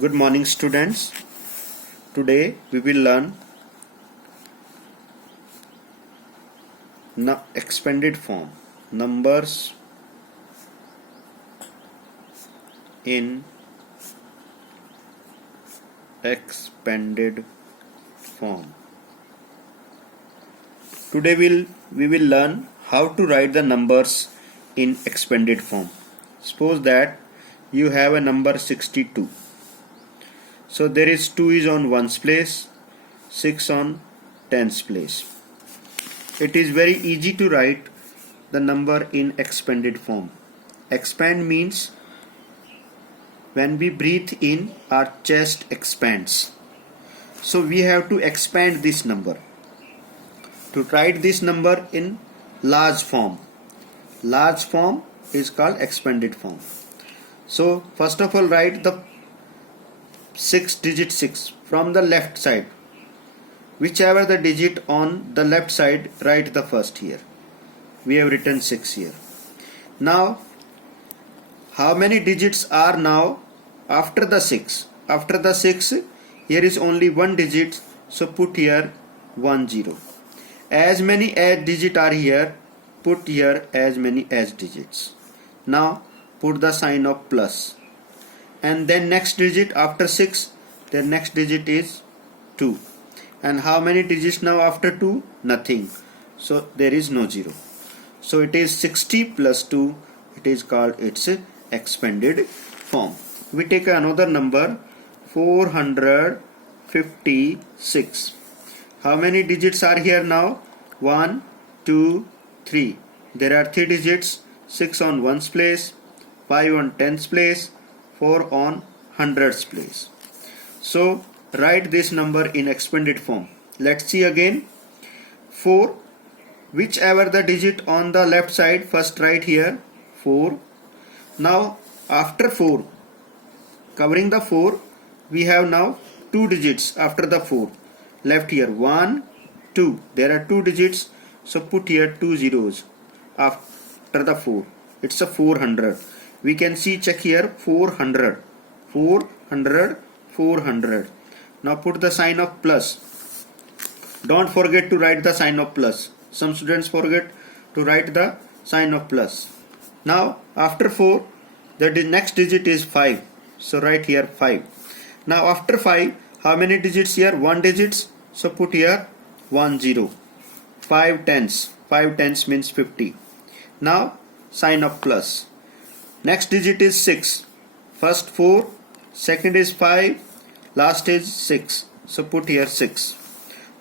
Good morning, students. Today we will learn expanded form, numbers in expanded form. Today we will learn how to write the numbers in expanded form. Suppose that you have a number 62. So there is 2 is on 1's place, 6 on 10's place. It is very easy to write the number in expanded form. Expand means when we breathe in, our chest expands. So we have to expand this number. To write this number in large form. Large form is called expanded form. So first of all, write the digit 6 from the left side. Whichever the digit on the left side, write the first here. We have written 6 here. Now, how many digits are now after the 6? After the 6, here is only one digit, so put here 1 0. As many as digits are here, put here as many as digits. Now, put the sign of plus. And then next digit after 6, the next digit is 2. And how many digits now after 2? Nothing. So there is no 0. So it is 60 plus 2. It is called its expanded form. We take another number 456. How many digits are here now? 1, 2, 3. There are 3 digits. 6 on 1's place, 5 on 10's place, 4 on 100's place. So write this number in expanded form. Let's see again. 4. Whichever the digit on the left side, first write here 4. Now after 4, covering the 4, we have now 2 digits after the 4. Left here 1, 2. There are 2 digits, so put here 2 zeros after the 4. It's a 400. We can see, check here, 400. 400, 400. Now put the sign of plus. Don't forget to write the sign of plus. Some students forget to write the sign of plus. Now after 4, the next digit is 5. So write here 5. Now after 5, how many digits here? 1 digits. So put here 1 0. 5 tenths. 5 tenths means 50. Now sign of plus. Next digit is 6. First 4, second is 5, last is 6. So put here 6.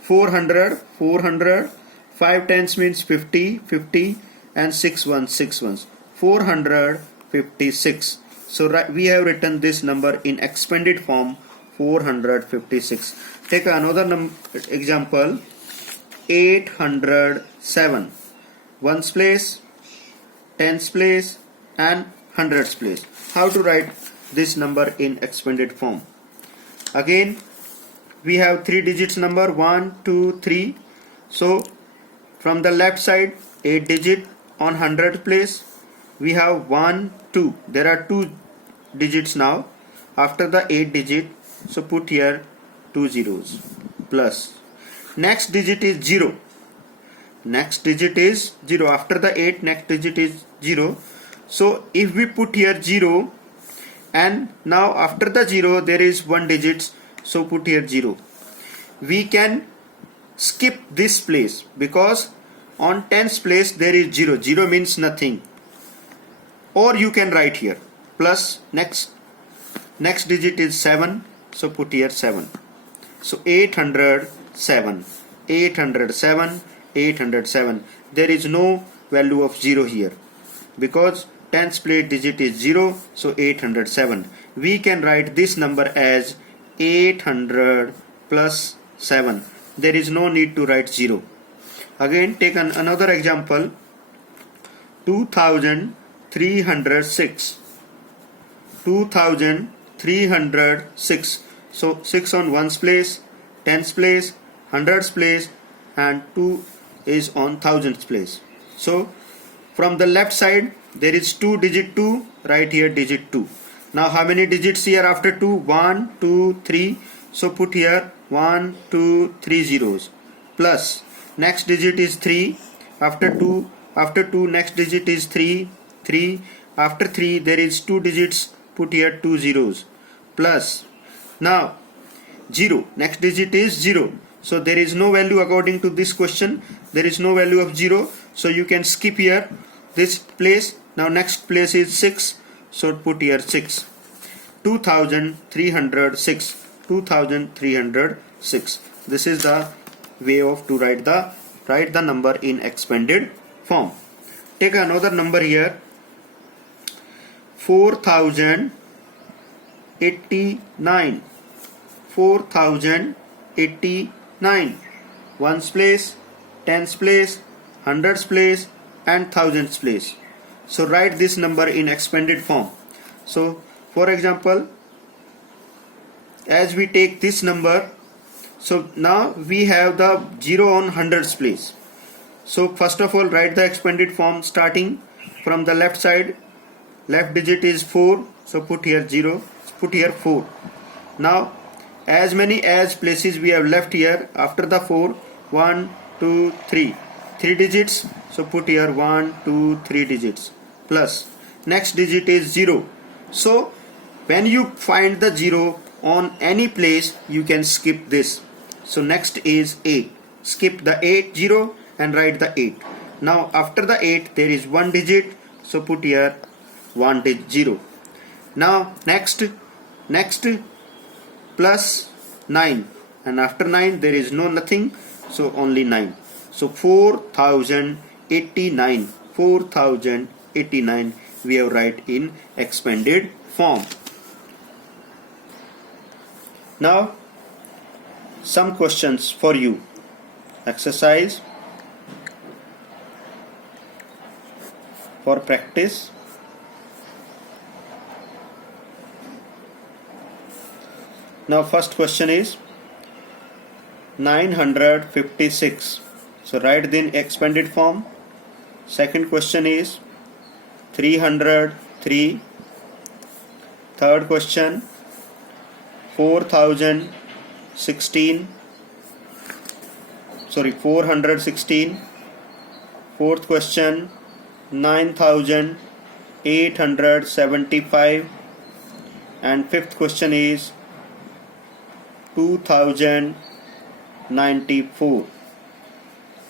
400, 400, 5 tenths means 50, 50, and 6 ones, 6 ones. 456. So we have written this number in expanded form, 456. Take another example, 807. 1's place, 10's place, and 100's place. How to write this number in expanded form? Again, we have 3 digits number 1, 2, 3. So from the left side, 8 digit on 100 place. We have 1, 2. There are 2 digits now after the 8 digit. So put here 2 zeros plus. Next digit is 0. Next digit is 0. After the 8, next digit is 0. So if we put here 0, and now after the 0 there is 1 digit, so put here 0. We can skip this place because on 10's place there is 0. 0 means nothing. Or you can write here plus next digit is 7, so put here 7. So 807, 807, 807. There is no value of 0 here because 10's place digit is 0, so 807. We can write this number as 800 plus 7. There is no need to write 0. Again, take another example, 2306. 2306. So 6 on 1's place, 10's place, 100's place, and 2 is on 1000's place. So from the left side, there is 2 digit 2, right here digit 2. Now how many digits here after 2? 1, 2, 3. So put here 1, 2, 3 zeros. Plus next digit is 3. After 2 next digit is 3. 3. After 3 there is 2 digits. Put here 2 zeros. Plus now 0. Next digit is 0. So there is no value according to this question. There is no value of 0. So you can skip here this place. Now next place is 6. So put here 6. 2306. 2306. This is the way of to write the number in expanded form. Take another number here. 4089. 4089. Ones place, tens place, hundreds place, and thousands place. So write this number in expanded form. So for example, as we take this number, so now we have the 0 on hundreds place. So first of all, write the expanded form starting from the left side. Left digit is 4, so put here 0, put here 4. Now as many as places we have left here after the 4, 1, 2, 3. 3 digits, so put here 1, 2, 3 digits. Plus next digit is 0. So when you find the 0 on any place, you can skip this. So next is 8. Skip the 8, 0 and write the 8. Now after the 8 there is 1 digit, so put here 1 digit 0. Now next plus 9, and after 9 there is no nothing, so only 9. So 4089. 4089 we have write in expanded form. Now some questions for you. Exercise for practice. Now first question is 956. So write in expanded form. Second question is 303. Third question 416. Fourth question 9875. And fifth question is 2094.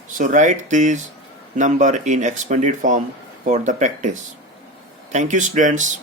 So write this number in expanded form for the practice. Thank you, students.